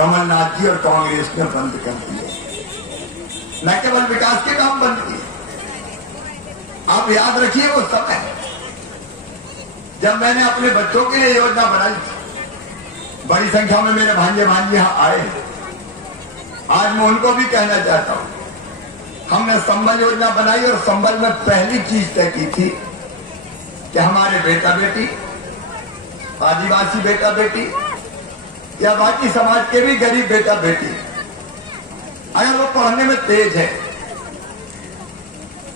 कमलनाथ जी और कांग्रेस ने बंद कर दिए। न केवल विकास के काम बंद किए, आप याद रखिए वो समय जब मैंने अपने बच्चों के लिए योजना बनाई थी, बड़ी संख्या में मेरे भांजे भांजी यहां आए। आज मैं उनको भी कहना चाहता हूं, हमने संबल योजना बनाई और संबल में पहली चीज तय की थी कि हमारे बेटा बेटी, आदिवासी बेटा बेटी या बाकी समाज के भी गरीब बेटा बेटी, अगर वो पढ़ने में तेज है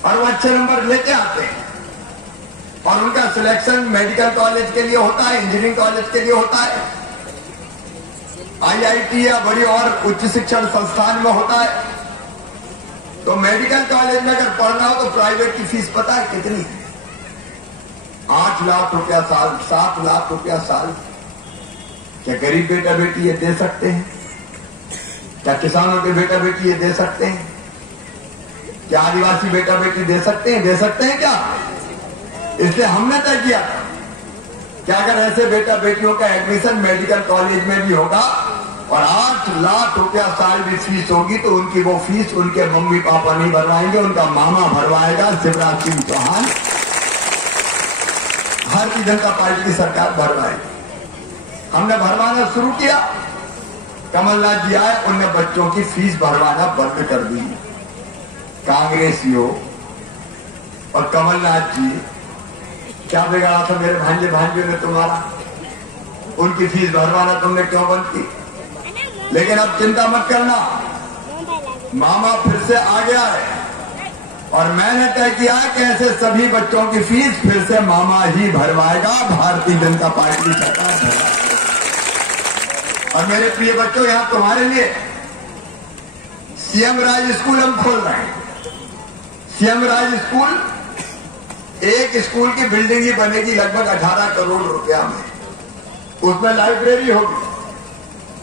और वो अच्छे नंबर लेके आते हैं और उनका सिलेक्शन मेडिकल कॉलेज के लिए होता है, इंजीनियरिंग कॉलेज के लिए होता है, आईआईटी या बड़ी और उच्च शिक्षण संस्थान में होता है, तो मेडिकल कॉलेज में अगर पढ़ना हो तो प्राइवेट की फीस पता है कितनी है? 8 लाख रुपया साल, 7 लाख रुपया साल। क्या गरीब बेटा बेटी ये दे सकते हैं? क्या किसानों के बेटा बेटी ये दे सकते हैं? क्या आदिवासी बेटा बेटी दे सकते हैं? दे सकते हैं क्या? इसलिए हमने तय किया कि अगर ऐसे बेटा बेटियों का एडमिशन मेडिकल कॉलेज में भी होगा और 8 लाख रुपया साल भी फीस होगी तो उनकी वो फीस उनके मम्मी पापा नहीं भरवाएंगे, उनका मामा भरवाएगा, शिवराज सिंह चौहान, भारतीय जनता पार्टी की सरकार भरवाएगी। हमने भरवाना शुरू किया, कमलनाथ जी आए, उनने बच्चों की फीस भरवाना बंद कर दी। कांग्रेसियों और कमलनाथ जी, क्या बिगाड़ा था मेरे भांजे भांजियों ने तुम्हारा? उनकी फीस भरवाना तुमने क्यों बंद की? लेकिन अब चिंता मत करना, मामा फिर से आ गया है और मैंने तय किया कि ऐसे सभी बच्चों की फीस फिर से मामा ही भरवाएगा, भारतीय जनता पार्टी सरकार भरवाएगी। और मेरे प्रिय बच्चों, यहां तुम्हारे लिए सीएम राज स्कूल हम खोल रहे हैं। सीएम राज स्कूल, एक स्कूल की बिल्डिंग ही बनेगी लगभग 18 करोड़ रुपया में। उसमें लाइब्रेरी होगी,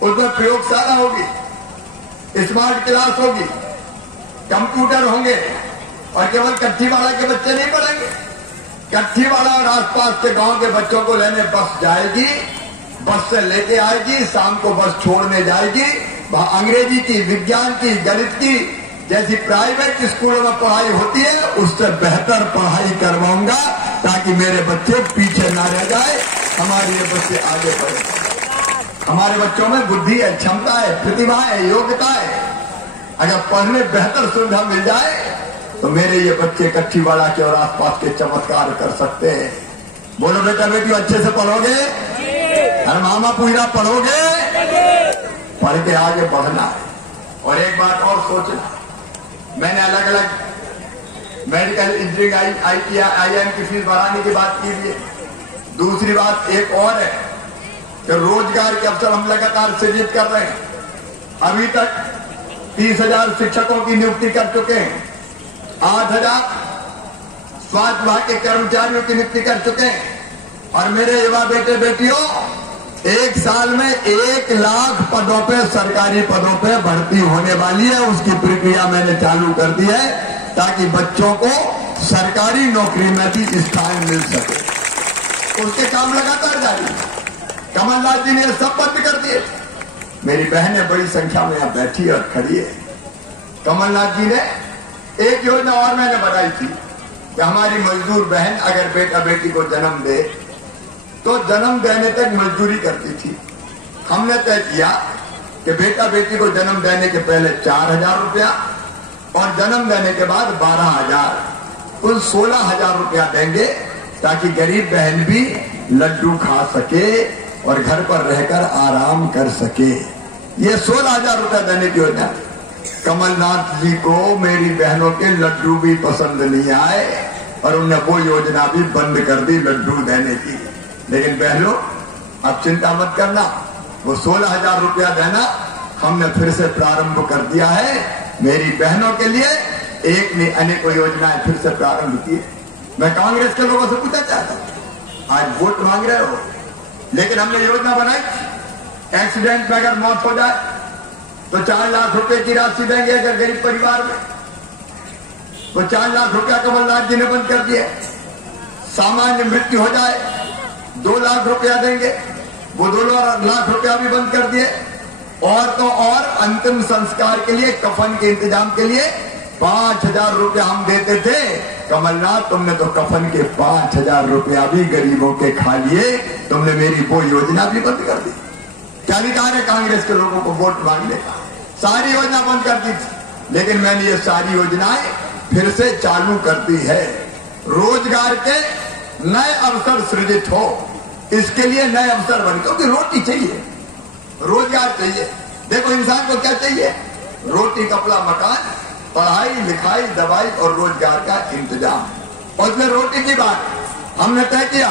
उसमें प्रयोगशाला होगी, स्मार्ट क्लास होगी, कंप्यूटर होंगे और केवल कट्ठीवाड़ा के बच्चे नहीं पढ़ेंगे। कट्ठीवाड़ा और आसपास के गांव के बच्चों को लेने बस जाएगी, बस से लेके आएगी, शाम को बस छोड़ने जाएगी। वहां अंग्रेजी की, विज्ञान की, गणित की जैसी प्राइवेट स्कूलों में पढ़ाई होती है उससे बेहतर पढ़ाई करवाऊंगा ताकि मेरे बच्चे पीछे ना रह जाए, हमारे ये बच्चे आगे बढ़े। हमारे बच्चों में बुद्धि है, क्षमता है, प्रतिभा है, योग्यता है। अगर पढ़ने बेहतर सुविधा मिल जाए तो मेरे ये बच्चे कट्ठीवाड़ा के और आसपास के चमत्कार कर सकते हैं। बोलो बेटा बेटी अच्छे से पढ़ोगे? हर मामा पूरा पढ़ोगे? पढ़ के आगे बढ़ना है। और एक बात और सोचना, मैंने अलग अलग मेडिकल, इंजीनियरिंग, IIT, IIM की फीस बढ़ाने की बात की है। दूसरी बात एक और है कि रोजगार के अवसर हम लगातार सृजित कर रहे हैं। अभी तक 30,000 शिक्षकों की नियुक्ति कर चुके हैं, 8,000 स्वास्थ्य विभाग के कर्मचारियों की नियुक्ति कर चुके हैं। और मेरे युवा बेटे बेटियों, एक साल में 1 लाख पदों पे, सरकारी पदों पे भर्ती होने वाली है। उसकी प्रक्रिया मैंने चालू कर दी है ताकि बच्चों को सरकारी नौकरी में भी स्थान मिल सके। उसके काम लगातार जारी है। कमलनाथ जी ने सब बंद कर दिए। मेरी बहनें बड़ी संख्या में यहां बैठी और खड़ी है। कमलनाथ जी ने एक योजना और मैंने बनाई थी कि हमारी मजदूर बहन अगर बेटा बेटी को जन्म दे तो जन्म देने तक मजदूरी करती थी। हमने तय किया कि बेटा बेटी को जन्म देने के पहले 4,000 रुपया और जन्म देने के बाद 12,000, कुल 16,000 रुपया देंगे ताकि गरीब बहन भी लड्डू खा सके और घर पर रहकर आराम कर सके। ये 16,000 रुपया देने की योजना। कमलनाथ जी को मेरी बहनों के लड्डू भी पसंद नहीं आए और उन्हें वो योजना भी बंद कर दी लड्डू देने की। लेकिन बहनों, अब चिंता मत करना, वो 16,000 रुपया देना हमने फिर से प्रारंभ कर दिया है। मेरी बहनों के लिए एक ने अनेकों योजनाएं फिर से प्रारंभ की। मैं कांग्रेस के लोगों से पूछना चाहता हूं, आज वोट मांग रहे हो, लेकिन हमने योजना बनाई, एक्सीडेंट में अगर मौत हो जाए तो 4 लाख रुपए की राशि देंगे अगर गरीब परिवार में। वो 4 लाख रुपया कमलनाथ जी ने बंद कर दिया। सामान्य मृत्यु हो जाए 2 लाख रुपया देंगे, वो 2 लाख रुपया भी बंद कर दिए। और तो और अंतिम संस्कार के लिए, कफन के इंतजाम के लिए 5,000 रुपया हम देते थे। कमलनाथ, तुमने तो कफन के 5,000 रुपया भी गरीबों के खा लिए। तुमने मेरी वो योजना भी बंद कर दी। क्या अधिकार है कांग्रेस के लोगों को वोट मांगने का? सारी योजना बंद कर दी थी, लेकिन मैंने ये सारी योजनाएं फिर से चालू कर दी है। रोजगार के नए अवसर सृजित हो, इसके लिए नए अवसर बने, क्योंकि रोटी चाहिए, रोजगार चाहिए। देखो इंसान को क्या चाहिए? रोटी, कपड़ा, मकान, पढ़ाई लिखाई, दवाई और रोजगार का इंतजाम। और इसमें रोटी की बात हमने तय किया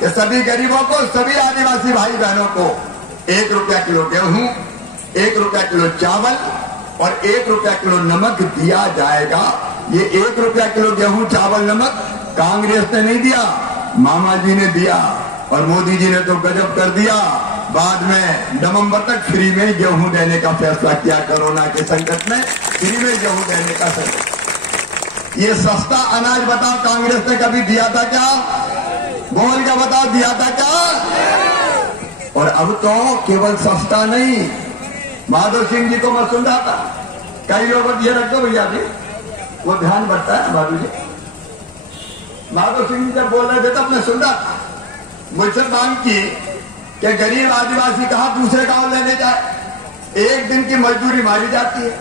कि सभी गरीबों को, सभी आदिवासी भाई बहनों को 1 रुपया किलो गेहूं, 1 रुपया किलो चावल और 1 रुपया किलो नमक दिया जाएगा। ये 1 रुपया किलो गेहूं, चावल, नमक कांग्रेस ने नहीं दिया, मामा जी ने दिया। और मोदी जी ने तो गजब कर दिया, बाद में नवंबर तक फ्री में गेहूं देने का फैसला किया। कोरोना के संकट में फ्री में गेहूं देने का संकट। ये सस्ता अनाज बताओ कांग्रेस ने कभी दिया था क्या? बोल के बताओ, दिया था क्या? और अब तो केवल सस्ता नहीं, माधव सिंह जी को मैं सुन रहा था, कई लोग ये रख दो भैया जी, वो ध्यान बढ़ता है माधव जी। माधव सिंह जी जब बोल रहे थे तो अपने सुन रहा था, मुझसे मांग की कि गरीब आदिवासी कहां दूसरे गांव लेने जाए। एक दिन की मजदूरी मारी जाती है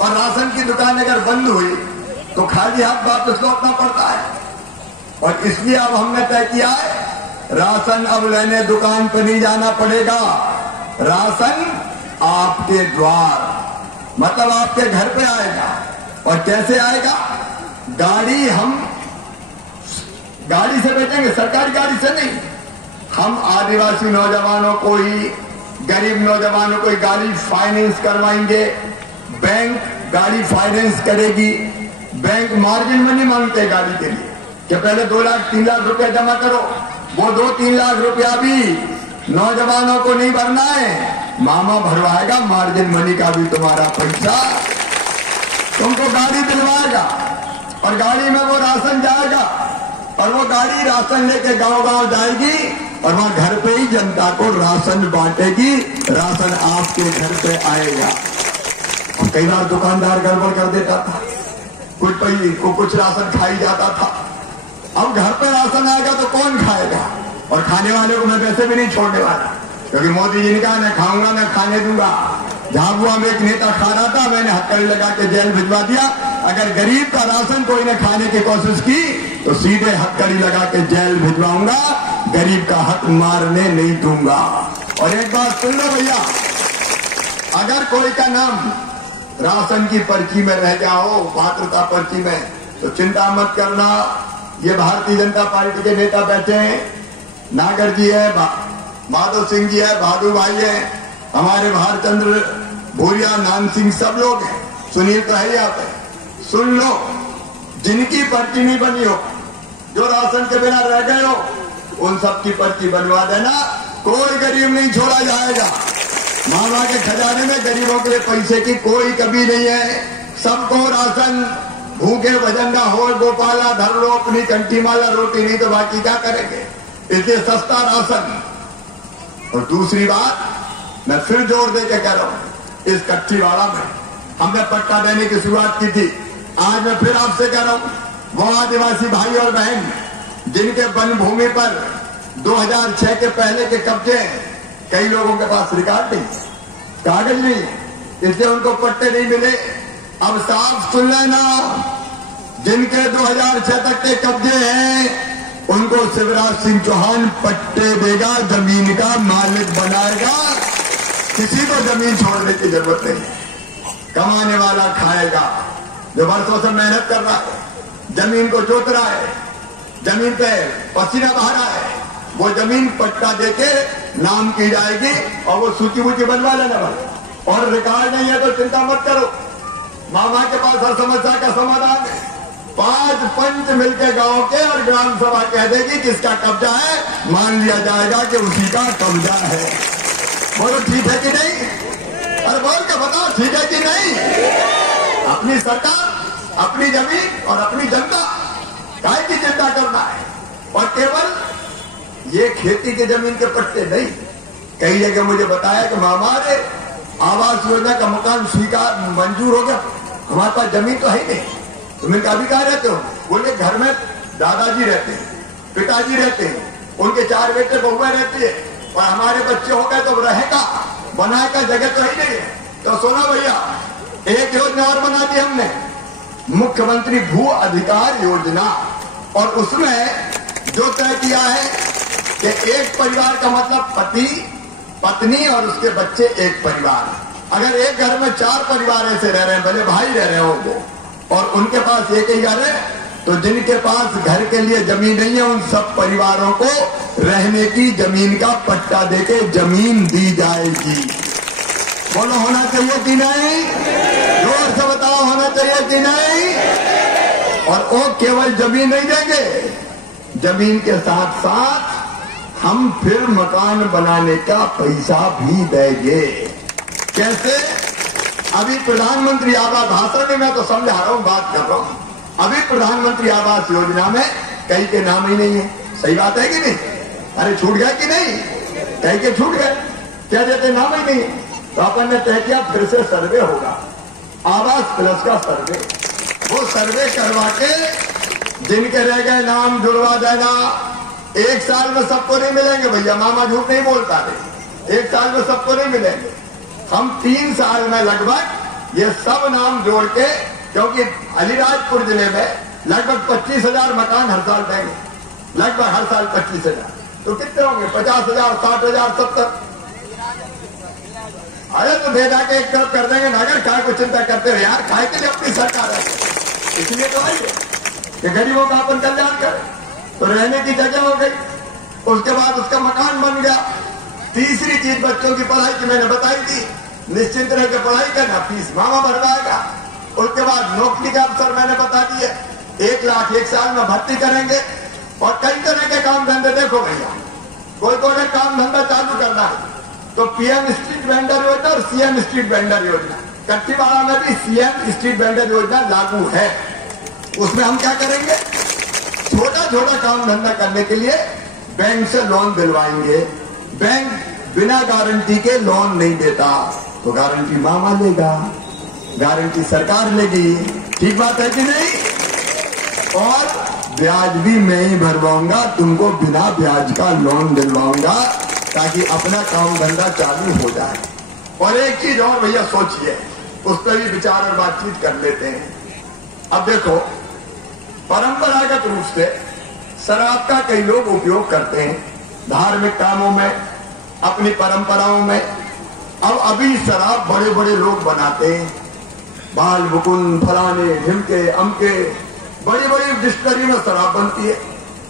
और राशन की दुकान अगर बंद हुई तो खाली हाथ वापस लौटना पड़ता है। और इसलिए अब हमने तय किया है, राशन अब लेने दुकान पर नहीं जाना पड़ेगा, राशन आपके द्वार, मतलब आपके घर पे आएगा। और कैसे आएगा? हम गाड़ी से बेचेंगे, सरकारी गाड़ी से नहीं। हम आदिवासी नौजवानों को ही, गरीब नौजवानों को ही गाड़ी फाइनेंस करवाएंगे। बैंक गाड़ी फाइनेंस करेगी। बैंक मार्जिन मनी मांगते गाड़ी के लिए कि पहले 2 लाख 3 लाख रुपया जमा करो। वो 2-3 लाख रुपया भी नौजवानों को नहीं भरना है, मामा भरवाएगा मार्जिन मनी का भी तुम्हारा पैसा, तुमको गाड़ी दिलवाएगा। और गाड़ी में वो राशन जाएगा और वो गाड़ी राशन लेके गांव-गांव जाएगी और वहां घर पे ही जनता को राशन बांटेगी। राशन आपके घर पे आएगा। और कई बार दुकानदार गड़बड़ कर देता था, कुछ राशन खाई जाता था। अब घर पे राशन आएगा तो कौन खाएगा? और खाने वाले को मैं वैसे भी नहीं छोड़ने वाला, क्योंकि मोदी जी ने कहा मैं खाऊंगा, मैं खाने दूंगा। झाबुआ में एक नेता खा रहा था, मैंने हथकड़ी लगा के जेल भिजवा दिया। अगर गरीब का राशन कोई ने खाने की कोशिश की तो सीधे हथकड़ी लगा के जेल भिजवाऊंगा, गरीब का हक मारने नहीं दूंगा। और एक बात सुन लो भैया, अगर कोई का नाम राशन की पर्ची में रह जाओ, पात्रता पर्ची में, तो चिंता मत करना। ये भारतीय जनता पार्टी के नेता बैठे हैं, नागर जी है, माधव सिंह जी है, भादू भाई है, हमारे भारचंद्र भूरिया, नान सिंह, सब लोग हैं, सुनील तो है ही आते हैं। सुन लो, जिनकी पर्ची नहीं बनी हो, जो राशन के बिना रह गए हो, उन सब की पर्ची बनवा देना। कोई गरीब नहीं छोड़ा जाएगा। मामा के खजाने में गरीबों के लिए पैसे की कोई कमी नहीं है। सबको राशन, भूखे भजन ना हो, गोपाला धर लो अपनी कंठी माला, रोटी नहीं तो बाकी क्या करेंगे? इसलिए सस्ता राशन। और दूसरी बात मैं फिर जोर दे के कह रहा हूं, इस कच्चीवाड़ा में हमने पट्टा देने की शुरुआत की थी। आज मैं फिर आपसे कह रहा हूं, वो आदिवासी भाई और बहन जिनके वन भूमि पर 2006 के पहले के कब्जे हैं, कई लोगों के पास रिकॉर्ड नहीं, कागज नहीं है, इसलिए उनको पट्टे नहीं मिले। अब साफ सुन लेना, जिनके 2006 तक के कब्जे हैं उनको शिवराज सिंह चौहान पट्टे देगा, जमीन का मालिक बनाएगा। किसी को जमीन छोड़ने की जरूरत नहीं है। कमाने वाला खाएगा, जो वर्षों से मेहनत कर रहा है, जमीन को जोत रहा है, जमीन पे पसीना बहा रहा है, वो जमीन पट्टा देके नाम की जाएगी और वो सूची वूची बनवा लेना भाई। और रिकॉर्ड नहीं है तो चिंता मत करो, मामा के पास हर समस्या का समाधान है। 5 पंच मिलकर गांव के और ग्राम सभा कह देगी किसका कब्जा है, मान लिया जाएगा कि उसी का कब्जा है। बोलो ठीक है कि नहीं? अरे बोल के बताओ ठीक है कि नहीं? अपनी सरकार, अपनी जमीन और अपनी जनता, काय की चिंता करना है। और केवल ये खेती की जमीन के पट्टे नहीं, कई जगह मुझे बताया कि मामा रे आवास योजना का मकान स्वीकार मंजूर हो गया, हमारे पास जमीन तो है नहीं। तुम इनका अभी कहाँ रहते हो? बोले घर में दादाजी रहते हैं, पिताजी रहते हैं, उनके 4 बेटे बहुएं रहती है, और हमारे बच्चे हो गए तो रहेगा, बनाए का जगह तो ही नहीं है। तो सुना भैया, एक योजना और बना दी हमने, मुख्यमंत्री भू अधिकार योजना, और उसमें जो तय किया है कि एक परिवार का मतलब पति, पत्नी और उसके बच्चे एक परिवार। अगर एक घर में 4 परिवार ऐसे रह रहे हैं, भले भाई रह रहे हो वो, और उनके पास एक ही घर है, तो जिनके पास घर के लिए जमीन नहीं है, उन सब परिवारों को रहने की जमीन का पट्टा देके जमीन दी जाएगी। बोलो होना चाहिए कि नहीं? जोर से बताओ, होना चाहिए कि नहीं? और वो केवल जमीन नहीं देंगे, जमीन के साथ साथ हम फिर मकान बनाने का पैसा भी देंगे। कैसे? अभी प्रधानमंत्री आवास, भाषण में मैं तो समझा रहा हूं, बात कर रहा हूं। अभी प्रधानमंत्री आवास योजना में कई के नाम ही नहीं है। सही बात है कि नहीं? अरे छूट गया कि नहीं? कई के छूट गए, क्या देते? नाम ही नहीं। तो अपन ने तय किया फिर से सर्वे होगा, आवास प्लस का सर्वे। वो सर्वे करवा के जिनके रह गए नाम जुड़वा देना। 1 साल में सबको नहीं मिलेंगे भैया, मामा झूठ नहीं बोलता है, 1 साल में सबको नहीं मिलेंगे। हम 3 साल में लगभग ये सब नाम जोड़ के, क्योंकि अलीराजपुर जिले में लगभग 25,000 मकान हर साल देंगे, लगभग हर साल 25,000। तो कितने होंगे? 50,000, 60,000, 70। अरे तो दे जाके एक तरफ कर देंगे, नगर काय को चिंता करते रहे यार, काय के लिए अपनी सरकार है, इसलिए तो आई है कि गरीबों का अपन कल्याण करे। तो रहने की जगह हो गई, उसके बाद उसका मकान बन गया। तीसरी चीज बच्चों की पढ़ाई की मैंने बताई थी, निश्चिंत रह के पढ़ाई करना, फीस मामा भरवाएगा। उसके बाद नौकरी का अवसर मैंने बता दिए, 1 लाख 1 साल में भर्ती करेंगे। और कई तरह के काम धंधे, देखो भैया, कोई को अगर काम धंधा चालू करना है तो पीएम स्ट्रीट वेंडर योजना और सीएम स्ट्रीट वेंडर योजना, कट्टीवाड़ा में भी सीएम स्ट्रीट वेंडर योजना लागू है। उसमें हम क्या करेंगे? छोटा छोटा काम धंधा करने के लिए बैंक से लोन दिलवाएंगे। बैंक बिना गारंटी के लोन नहीं देता, तो गारंटी मामा लेगा, गारंटी सरकार लेगी। ठीक बात है कि नहीं? और ब्याज भी मैं ही भरवाऊंगा, तुमको बिना ब्याज का लोन दिलवाऊंगा, ताकि अपना काम धंधा चालू हो जाए। और एक चीज और भैया सोचिए, उस पर भी विचार और बातचीत कर लेते हैं। अब देखो, परंपरागत रूप से शराब का कई लोग उपयोग करते हैं धार्मिक कामों में, अपनी परंपराओं में। अब अभी शराब बड़े बड़े लोग बनाते हैं, बाल मुकुंद, फलाने, ढिमके, अमके, बड़ी बड़ी डिस्टरी में शराब बनती है,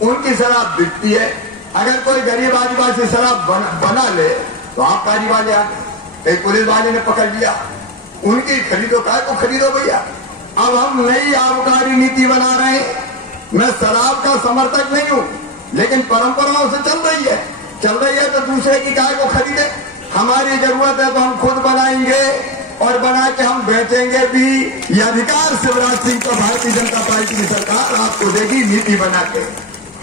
उनकी शराब बिकती है। अगर कोई गरीब आदिवासी शराब बना ले तो आबकारी वाले आ गए, कई पुलिस वाले ने पकड़ लिया, उनकी खरीदो, काय को खरीदो भैया। अब हम नई आबकारी नीति बना रहे हैं। मैं शराब का समर्थक नहीं हूं, लेकिन परंपराओं से चल रही है तो दूसरे की काय को खरीदे। हमारी जरूरत है तो हम खुद बनाएंगे और बना के हम बेचेंगे भी। ये अधिकार शिवराज सिंह को भारतीय जनता पार्टी की सरकार आपको देगी, नीति बना के।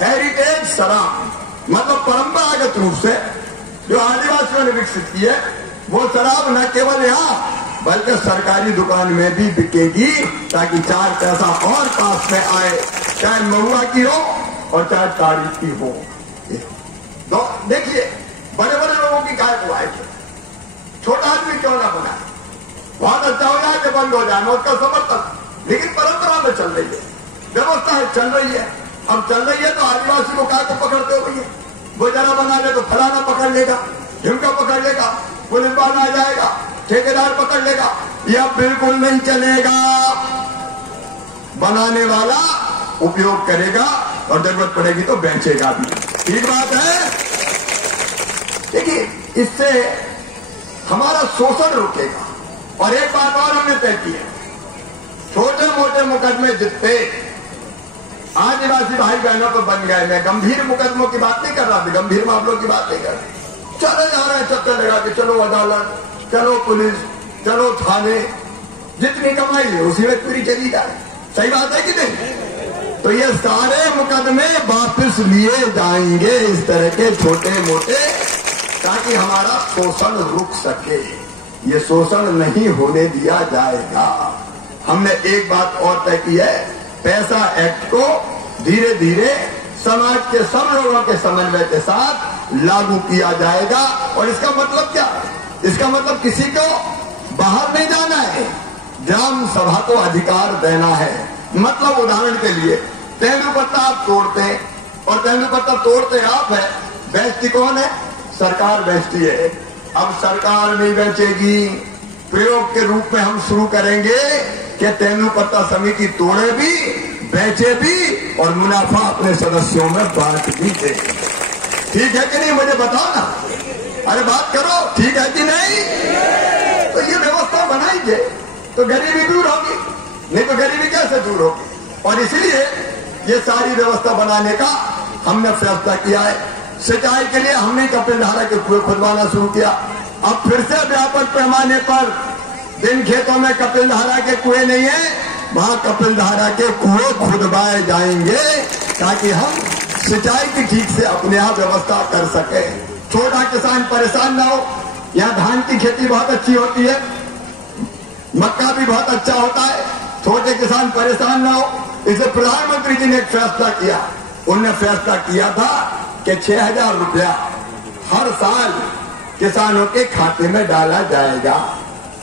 हेरिटेज शराब मतलब परंपरागत रूप से जो आदिवासियों ने विकसित की है, वो शराब न केवल यहाँ बल्कि सरकारी दुकान में भी बिकेगी, ताकि 4 पैसा और पास में आए, चाहे महुआ की हो और चाहे ताड़ी की हो। तो देखिए, बड़े बड़े लोगों की काय को आए, छोटा आदमी क्यों ना बना, बहुत अच्छा हो जाए कि बंद हो जाए, मैं उसका समर्थन। लेकिन परंपरा में चल रही है, व्यवस्था है, चल रही है। अब चल रही है तो आदिवासी को काय को पकड़ते हो भैया? वो जरा बना ले तो फलाना पकड़ लेगा, ढिमका पकड़ लेगा, पुलिस वाला आ जाएगा, ठेकेदार पकड़ लेगा। यह बिल्कुल नहीं चलेगा। बनाने वाला उपयोग करेगा और जरूरत पड़ेगी तो बेचेगा भी। ठीक बात है? देखिए, इससे हमारा शोषण रुकेगा। और एक बात और हमने तय की है, छोटे मोटे मुकदमे जितने आदिवासी भाई बहनों को बन गए, मैं गंभीर मुकदमों की बात नहीं कर रहा, गंभीर मामलों की बात नहीं कर रहा, चले जा रहे हैं चक्कर लगा के, चलो अदालत, चलो पुलिस, चलो थाने, जितनी कमाई है उसी में पूरी चली जाए। सही बात है कि नहीं? तो ये सारे मुकदमे वापस लिए जाएंगे, इस तरह के छोटे मोटे, ताकि हमारा शोषण रुक सके। ये शोषण नहीं होने दिया जाएगा। हमने एक बात और तय की है, पैसा एक्ट को धीरे धीरे समाज के सब लोगों के समन्वय के साथ लागू किया जाएगा। और इसका मतलब क्या? इसका मतलब किसी को बाहर नहीं जाना है, ग्राम सभा को अधिकार देना है। मतलब उदाहरण के लिए तेंदुपत्ता आप तोड़ते हैं और तेंदुपत्ता तोड़ते आप है, बेचती कौन है? सरकार बेचती है। अब सरकार नहीं बेचेगी, प्रयोग के रूप में हम शुरू करेंगे कि तेंदुपत्ता समिति तोड़े भी, बेचे भी और मुनाफा अपने सदस्यों में बांट भी दे। ठीक है कि नहीं? मुझे बताओ ना, अरे बात करो, ठीक है कि नहीं? तो ये व्यवस्था बनाएंगे तो गरीबी दूर होगी, नहीं तो गरीबी कैसे दूर होगी? और इसलिए ये सारी व्यवस्था बनाने का हमने फैसला किया है। सिंचाई के लिए हमने कपिल धारा के कुएं खुदवाना शुरू किया। अब फिर से व्यापक पैमाने पर जिन खेतों में कपिल धारा के कुएं नहीं है, वहां कपिल धारा के कुएं खुदवाए जाएंगे ताकि हम सिंचाई की ठीक से अपने आप व्यवस्था कर सके। छोटा किसान परेशान ना हो। यहाँ धान की खेती बहुत अच्छी होती है, मक्का भी बहुत अच्छा होता है, छोटे किसान परेशान ना हो। इसे प्रधानमंत्री जी ने एक फैसला किया। उन्होंने फैसला किया था कि 6,000 रुपया हर साल किसानों के खाते में डाला जाएगा।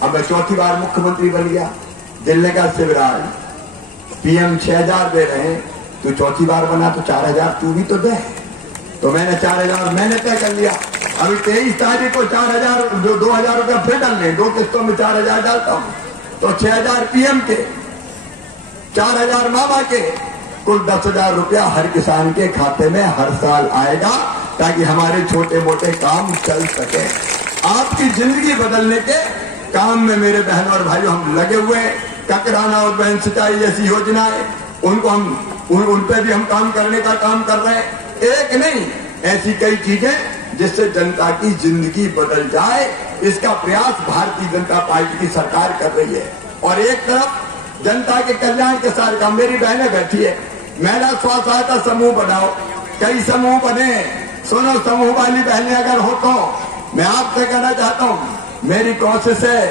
अब मैं चौथी बार मुख्यमंत्री बन गया। दिल्ली का शिवराज पीएम 6,000 दे रहे हैं, तू चौथी बार बना तो 4,000 तू भी तो दे। तो मैंने 4,000 मैंने तय कर लिया। अभी 23 तारीख को 4,000 जो 2,000 रुपया फिर डालने, 2 किस्तों में 4,000 डालता हूं, तो 6,000 पीएम के, 4,000 मामा के, कुल 10,000 रुपया हर किसान के खाते में हर साल आएगा ताकि हमारे छोटे मोटे काम चल सके। आपकी जिंदगी बदलने के काम में मेरे बहनों और भाइयों हम लगे हुए हैं। ककराना और बहन सिंचाई जैसी योजनाएं, उनको हम उन पे भी हम काम करने का काम कर रहे हैं। एक नहीं, ऐसी कई चीजें जिससे जनता की जिंदगी बदल जाए, इसका प्रयास भारतीय जनता पार्टी की सरकार कर रही है। और एक तरफ जनता के कल्याण के साथ काम, मेरी बहनें बैठी है, महिला स्व सहायता समूह बनाओ, कई समूह बने। सुनो, समूह वाली बहनें अगर हो तो मैं आपसे कहना चाहता हूँ, मेरी कोशिश है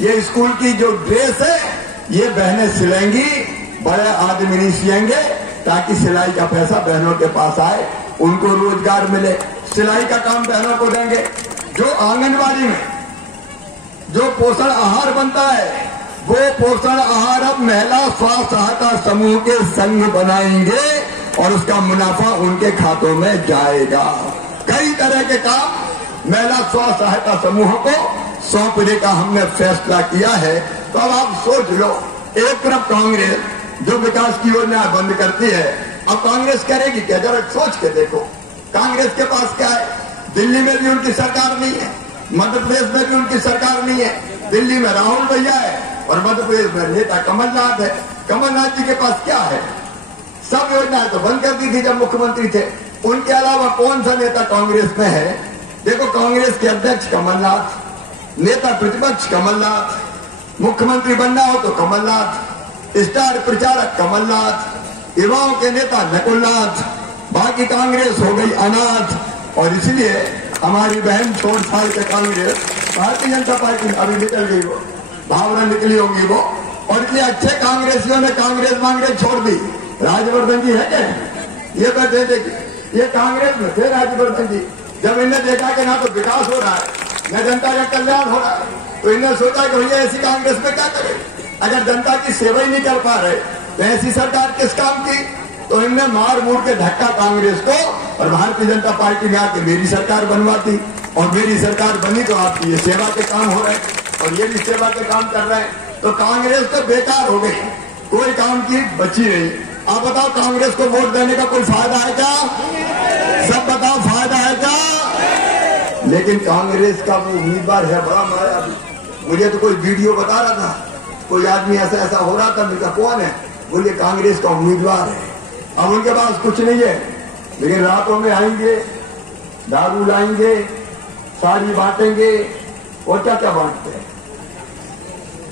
ये स्कूल की जो ड्रेस है ये बहनें सिलेंगी, बड़े आदमी नहीं सिलेंगे, ताकि सिलाई का पैसा बहनों के पास आए, उनको रोजगार मिले। सिलाई का काम बहनों को देंगे। जो आंगनबाड़ी में जो पोषण आहार बनता है, वो पोषण आहार अब महिला स्व सहायता समूह के संघ बनाएंगे और उसका मुनाफा उनके खातों में जाएगा। कई तरह के काम महिला स्व सहायता समूह को सौंपने का हमने फैसला किया है। तो अब आप सोच लो, एक तरफ कांग्रेस जो विकास की योजना बंद करती है, अब कांग्रेस करेगी क्या? जरा सोच के देखो, कांग्रेस के पास क्या है? दिल्ली में भी उनकी सरकार नहीं है, मध्य प्रदेश में भी उनकी सरकार नहीं है। दिल्ली में राहुल भैया है और मध्य प्रदेश में नेता कमलनाथ है। कमलनाथ जी के पास क्या है? सब योजनाएं तो बंद कर दी थी जब मुख्यमंत्री थे। उनके अलावा कौन सा नेता कांग्रेस में है? देखो, कांग्रेस के अध्यक्ष कमलनाथ, नेता प्रतिपक्ष कमलनाथ, मुख्यमंत्री बनना हो तो कमलनाथ, स्टार प्रचारक कमलनाथ, युवाओं के नेता नकुलनाथ, बाकी कांग्रेस हो गई अनाथ। और इसलिए हमारी बहन छोड़ छाड़ के कांग्रेस, भारतीय जनता पार्टी अभी निकल गई, वो भावना निकली होगी वो। और इतने अच्छे कांग्रेसियों ने कांग्रेस मांग्रेस छोड़ दी। राजवर्धन जी है क्या? ये बैठे देखिए, ये कांग्रेस में थे राजवर्धन जी। जब इन्हें देखा कि ना तो विकास हो रहा है, न जनता का कल्याण हो रहा है, तो इन्हें सोचा कि भैया ऐसी कांग्रेस में क्या करें? अगर जनता की सेवा ही नहीं कर पा रहे तो ऐसी सरकार किस काम की? तो इनने मार मूर के धक्का कांग्रेस को और भारतीय जनता पार्टी में आके मेरी सरकार बनवाती। और मेरी सरकार बनी तो आपकी ये सेवा के काम हो रहे हैं और ये भी सेवा के काम कर रहे हैं। तो कांग्रेस तो बेकार हो गई, कोई काम की बची नहीं। आप बताओ, कांग्रेस को वोट देने का कोई फायदा है क्या? सब बताओ, फायदा है क्या? लेकिन कांग्रेस का वो उम्मीदवार है बड़ा मायावी। मुझे तो कोई वीडियो बता रहा था, कोई आदमी ऐसा ऐसा हो रहा था, मेरा कौन है? बोले कांग्रेस का उम्मीदवार है। अब उनके पास कुछ नहीं है, लेकिन रातों में आएंगे, दारू लाएंगे, साड़ी बांटेंगे और क्या क्या बांटते हैं,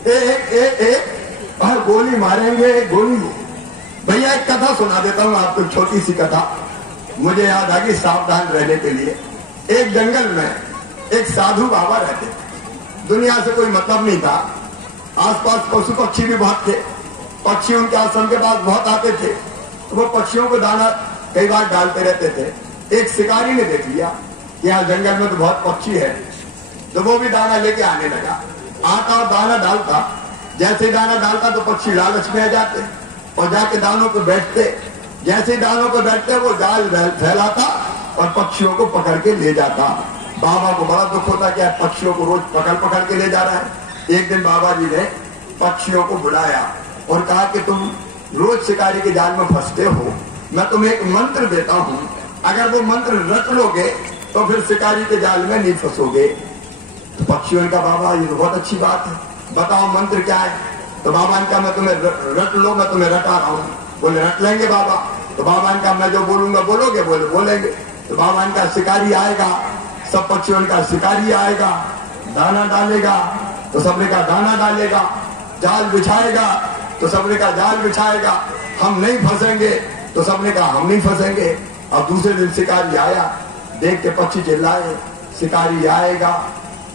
एक गोली मारेंगे, गोली। भैया एक कथा सुना देता हूं आपको, छोटी सी कथा मुझे याद आ गई सावधान रहने के लिए। एक जंगल में एक साधु बाबा रहते थे। दुनिया से कोई मतलब नहीं था। आसपास पशु पक्षी भी बहुत थे, पक्षी उनके आश्रम के पास बहुत आते थे, तो वो पक्षियों को दाना कई बार डालते रहते थे। एक शिकारी ने देख लिया कि यहाँ जंगल में तो बहुत पक्षी है, तो वो भी दाना लेके आने लगा। आता और दाना डालता, जैसे दाना डालता तो पक्षी लालच में आ जाते और जाके दानों पे बैठते। जैसे दानों पे बैठते वो जाल फैलाता और पक्षियों को पकड़ के ले जाता। बाबा को बड़ा दुख होता कि पक्षियों को रोज पकड़ के ले जा रहा है। एक दिन बाबा जी ने पक्षियों को बुलाया और कहा कि तुम रोज शिकारी के जाल में फंसते हो, मैं तुम्हें एक मंत्र देता हूँ, अगर वो मंत्र रट लोगे तो फिर शिकारी के जाल में नहीं फंसोगे। तो पक्षियों ने कहा बाबा ये तो बहुत अच्छी बात है, बताओ मंत्र क्या है। तो बाबा ने कहा मैं तुम्हें रट लो, मैं तुम्हें रटा रहा हूँ। बोले रट लेंगे बाबा। तो बाबा ने कहा मैं जो बोलूंगा बोलोगे? बोले बोलेंगे। तो बाबा ने कहा शिकारी आएगा। सब पक्षियों ने कहा शिकारी आएगा, दाना डालेगा। तो सबने कहा दाना डालेगा। जाल बिछाएगा। तो सबने कहा जाल बिछाएगा। हम नहीं फंसेंगे। तो सबने कहा हम नहीं फंसेंगे। अब दूसरे दिन शिकारी आया, देख के पक्षी चिल्लाए शिकारी आएगा,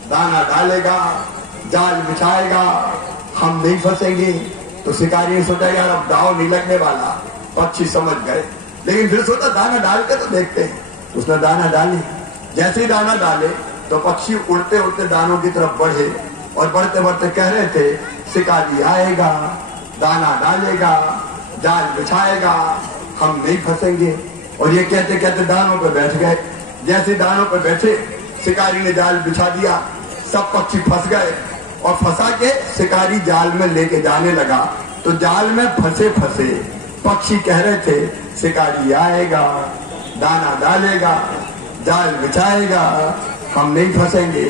दाना डालेगा, जाल बिछाएगा, हम नहीं फंसेंगे। तो शिकारी ने सोचा यार अब दाव नहीं लगने वाला, पक्षी समझ गए। लेकिन फिर सोचा दाना डाल के तो देखते हैं। उसने दाना डाली। जैसे ही दाना डाले तो पक्षी उड़ते उड़ते दानों की तरफ बढ़े और बढ़ते बढ़ते कह रहे थे शिकारी आएगा, दाना डालेगा, जाल बिछाएगा, हम नहीं फंसेंगे। और ये कहते कहते दानों पे बैठ गए। जैसे दानों पे बैठे शिकारी ने जाल बिछा दिया, सब पक्षी फंस गए और फंसा के शिकारी जाल में लेके जाने लगा। तो जाल में फंसे फंसे पक्षी कह रहे थे शिकारी आएगा, दाना डालेगा, जाल बिछाएगा, हम नहीं फंसेंगे।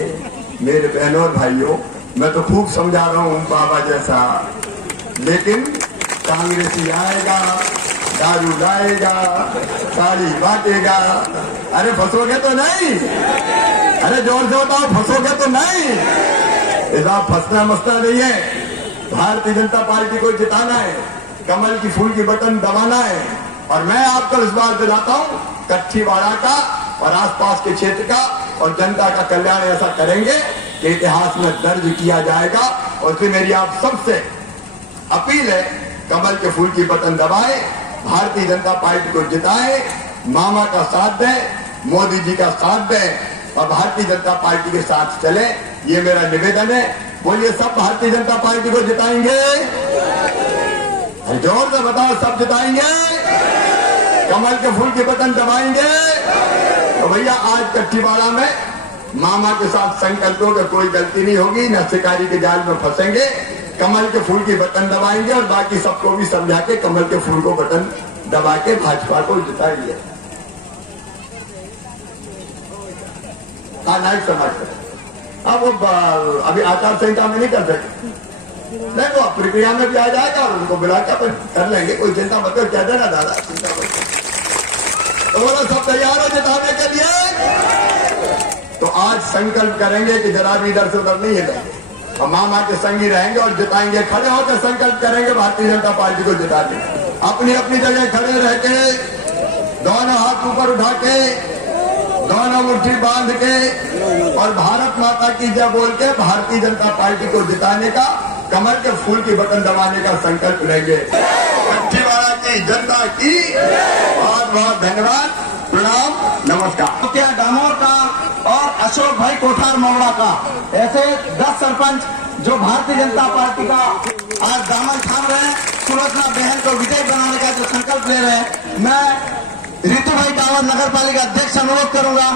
मेरे बहनों और भाइयों, मैं तो खूब समझा रहा हूँ बाबा जैसा, लेकिन कांग्रेसी आएगा, दारू लाएगा, साड़ी बांटेगा। अरे फंसोगे तो नहीं? अरे जोर से बताओ फंसोगे तो नहीं? इस बार फंसना मसना नहीं है। भारतीय जनता पार्टी को जिताना है, कमल की फूल की बटन दबाना है। और मैं आपको इस बार दिलाता हूँ कच्चीवाड़ा का और आसपास के क्षेत्र का और जनता का कल्याण ऐसा करेंगे कि इतिहास में दर्ज किया जाएगा। और फिर मेरी आप सबसे अपील है कमल के फूल की बटन दबाए, भारतीय जनता पार्टी को जिताए, मामा का साथ दें, मोदी जी का साथ दें और भारतीय जनता पार्टी के साथ चले। ये मेरा निवेदन है। बोलिए सब भारतीय जनता पार्टी को जिताएंगे? जोर से बताओ सब जिताएंगे? कमल के फूल के बटन दबाएंगे? तो भैया आज कच्चीवाड़ा में मामा के साथ संकल्प लो कि कोई गलती नहीं होगी, न शिकारी के जाल में फंसेंगे, कमल के फूल की बटन दबाएंगे और बाकी सबको भी समझा के कमल के फूल को बटन दबा के भाजपा को जिताएंगे। नाइट समाज करें। अब वो अभी आचार संहिता में नहीं कर सकते, नहीं वो प्रक्रिया में भी आ जाएगा और उनको बुला के अपन कर लेंगे। कोई चिंता मत कह देना दादा, चिंता मत। तो बोला सब तैयार हो जिताने के लिए? तो आज संकल्प करेंगे कि जरा भी इधर से उधर नहीं हिलेंगे और मामा के संगी रहेंगे और जिताएंगे। खड़े होकर संकल्प करेंगे भारतीय जनता पार्टी को जिताने। अपनी अपनी जगह खड़े रह के, दोनों हाथ ऊपर उठा के, दोनों मुट्ठी बांध के और भारत माता की जय बोल के भारतीय जनता पार्टी को जिताने का, कमल के फूल की बटन दबाने का संकल्प लेंगे। कच्चीवाड़ा की जनता की बहुत बहुत धन्यवाद, प्रणाम, नमस्कार। क्या दामोर का और अशोक भाई कोठार मोगड़ा का, ऐसे 10 सरपंच जो भारतीय जनता पार्टी का आज दामन थाम रहे हैं, सुलोचना बहन को विजय बनाने का जो संकल्प ले रहे हैं। मैं ऋतु भाई टावर नगर पालिका अध्यक्ष अनुरोध करूंगा।